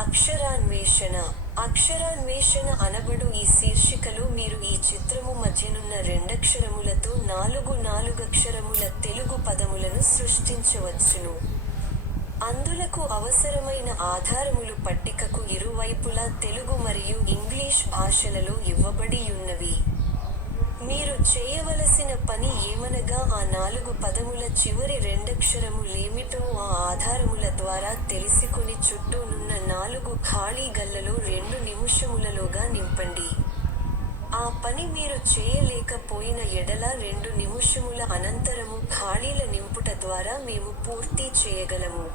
అక్షరాన్వేషణ. అక్షరాన్వేషణ అనబడు ఈ శీర్షికలో మీరు ఈ చిత్రము మధ్యనున్న రెండక్షరములతో నాలుగక్షరముల తెలుగు పదములను సృష్టించవచ్చును. అందులకు అవసరమైన ఆధారములు పట్టికకు ఇరువైపులా తెలుగు మరియు ఇంగ్లీష్ భాషలలో ఇవ్వబడియున్నవి. మీరు చేయవలసిన పని ఏమనగా ఆ 4 పదముల చివరి రెండక్షరములేమిటో ఆ ఆధారముల ద్వారా తెలిసికొని చుట్టూనున్న 4 ఖాళీ గళ్లలో 2 నిముషములలోగా నింపండి. ఆ పని మీరు చేయలేకపోయిన ఎడల 2 నిముషముల అనంతరము ఖాళీల నింపుట ద్వారా మేము పూర్తి చేయగలము.